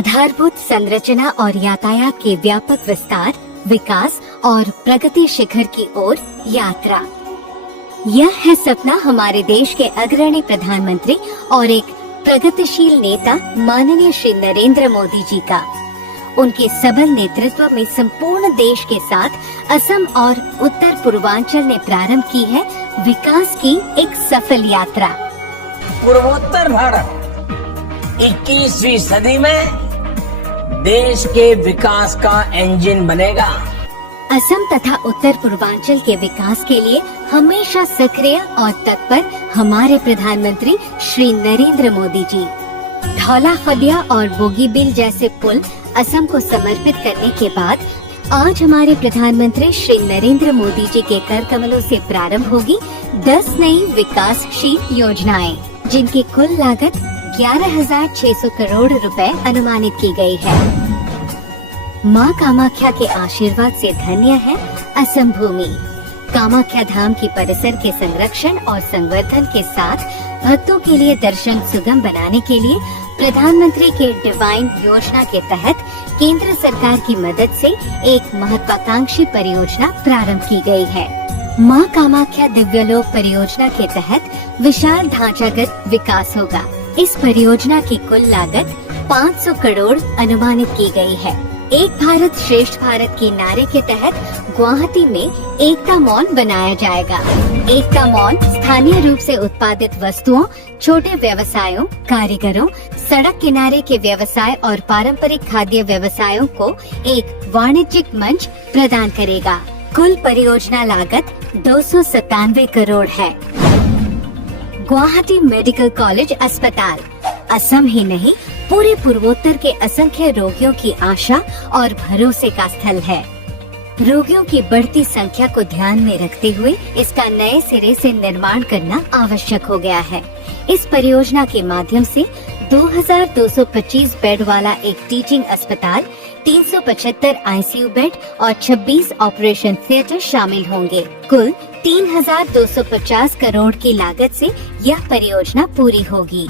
आधारभूत संरचना और यातायात के व्यापक विस्तार, विकास और प्रगति शिखर की ओर यात्रा। यह है सपना हमारे देश के अग्रणी प्रधानमंत्री और एक प्रगतिशील नेता माननीय श्री नरेंद्र मोदी जी का। उनके सबल नेतृत्व में संपूर्ण देश के साथ असम और उत्तर पूर्वांचल ने प्रारंभ की है विकास की एक सफल यात्रा। पूर्वोत्तर भारत 21वीं सदी में देश के विकास का इंजन बनेगा। असम तथा उत्तर पूर्वांचल के विकास के लिए हमेशा सक्रिय और तत्पर हमारे प्रधानमंत्री श्री नरेंद्र मोदी जी। धौला खदिया और बोगीबिल जैसे पुल असम को समर्पित करने के बाद आज हमारे प्रधानमंत्री श्री नरेंद्र मोदी जी के कर कमलों से प्रारंभ होगी 10 नई विकासशील योजनाएं, जिनकी कुल लागत 11,600 करोड़ रुपए अनुमानित की गई है। माँ कामाख्या के आशीर्वाद से धन्य है असम भूमि। कामाख्या धाम की परिसर के संरक्षण और संवर्धन के साथ भक्तों के लिए दर्शन सुगम बनाने के लिए प्रधानमंत्री के डिवाइन योजना के तहत केंद्र सरकार की मदद से एक महत्वाकांक्षी परियोजना प्रारंभ की गई है। माँ कामाख्या दिव्यलोक परियोजना के तहत विशाल ढांचागत विकास होगा। इस परियोजना की कुल लागत 500 करोड़ अनुमानित की गई है। एक भारत श्रेष्ठ भारत के नारे के तहत गुवाहाटी में एकता मॉल बनाया जाएगा। एकता मॉल स्थानीय रूप से उत्पादित वस्तुओं, छोटे व्यवसायों, कारीगरों, सड़क किनारे के व्यवसाय और पारंपरिक खाद्य व्यवसायों को एक वाणिज्यिक मंच प्रदान करेगा। कुल परियोजना लागत 297 करोड़ है। गुवाहाटी मेडिकल कॉलेज अस्पताल असम ही नहीं पूरे पूर्वोत्तर के असंख्य रोगियों की आशा और भरोसे का स्थल है। रोगियों की बढ़ती संख्या को ध्यान में रखते हुए इसका नए सिरे से निर्माण करना आवश्यक हो गया है। इस परियोजना के माध्यम से 2,225 बेड वाला एक टीचिंग अस्पताल, 375 आईसीयू बेड और 26 ऑपरेशन थिएटर शामिल होंगे। कुल 3,250 करोड़ की लागत से यह परियोजना पूरी होगी।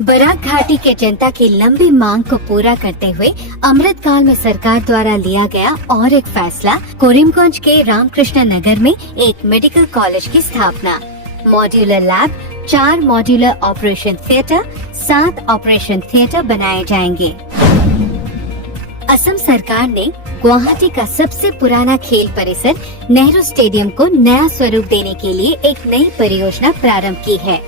बराक घाटी के जनता की लंबी मांग को पूरा करते हुए अमृतकाल में सरकार द्वारा लिया गया और एक फैसला, कोरिमगंज के रामकृष्ण नगर में एक मेडिकल कॉलेज की स्थापना। Modular lab, 4 modular operation theatre, 7 operation theatre बनाए जाएंगे। असम सरकार ने गुवाहाटी का सबसे पुराना खेल परिसर नेहरू स्टेडियम को नया स्वरूप देने के लिए एक नई परियोजना प्रारंभ की है।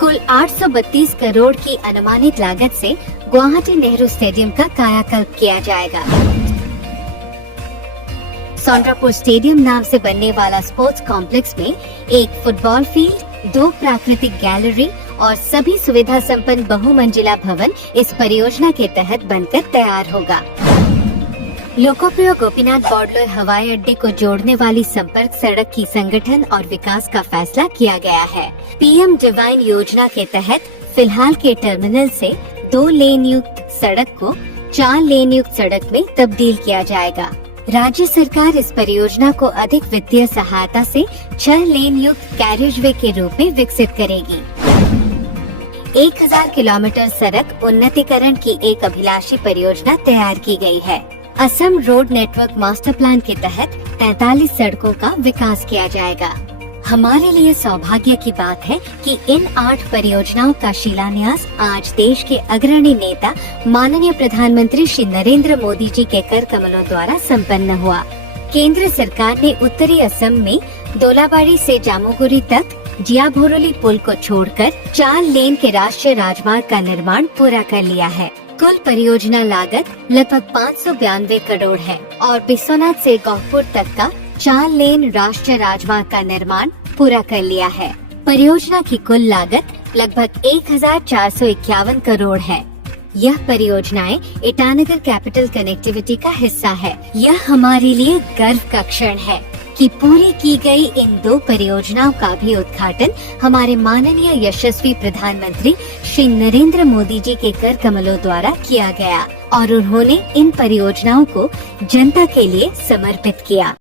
कुल 832 करोड़ की अनुमानित लागत से गुवाहाटी नेहरू स्टेडियम का कायाकल्प किया जाएगा। सोंड्रापुर स्टेडियम नाम से बनने वाला स्पोर्ट्स कॉम्प्लेक्स में एक फुटबॉल फील्ड, 2 प्राकृतिक गैलरी और सभी सुविधा संपन्न बहुमंजिला भवन इस परियोजना के तहत बनकर तैयार होगा। लोकप्रिय गोपीनाथ बॉर्डलोय हवाई अड्डे को जोड़ने वाली संपर्क सड़क की संगठन और विकास का फैसला किया गया है। पीएम डिवाइन योजना के तहत फिलहाल के टर्मिनल से 2 लेन युक्त सड़क को 4 लेन युक्त सड़क में तब्दील किया जाएगा। राज्य सरकार इस परियोजना को अधिक वित्तीय सहायता से 6 लेन युक्त कैरियजवे के रूप में विकसित करेगी। 1000 किलोमीटर सड़क उन्नतीकरण की एक अभिलाषी परियोजना तैयार की गई है। Assam road network master plan के तहत 43 सड़कों का विकास किया जाएगा। हमारे लिए सौभाग्य की बात है कि इन 8 परियोजनाओं का शिलान्यास आज देश के अग्रणी नेता माननीय प्रधानमंत्री श्री नरेंद्र मोदी जी के कर कमलों द्वारा संपन्न हुआ। केंद्र सरकार ने उत्तरी असम में दोलाबाड़ी से जामुगुरी तक जियाभोरोली पुल को छोड़कर 4 लेन के राष्ट्रीय राजमार्ग का निर्माण पूरा कर लिया है। कुल परियोजना लागत लगभग 592 करोड़ है और बिस्वनाथ से गौहपुर तक का 4 लेन राष्ट्रीय राजमार्ग का निर्माण पूरा कर लिया है। परियोजना की कुल लागत लगभग 1,451 करोड़ है। यह परियोजनाएं ईटानगर कैपिटल कनेक्टिविटी का हिस्सा है। यह हमारे लिए गर्व का क्षण है कि पूरी की गई इन 2 परियोजनाओं का भी उद्घाटन हमारे माननीय यशस्वी प्रधानमंत्री श्री नरेंद्र मोदी जी के कर कमलों द्वारा किया गया और उन्होंने इन परियोजनाओं को जनता के लिए समर्पित किया।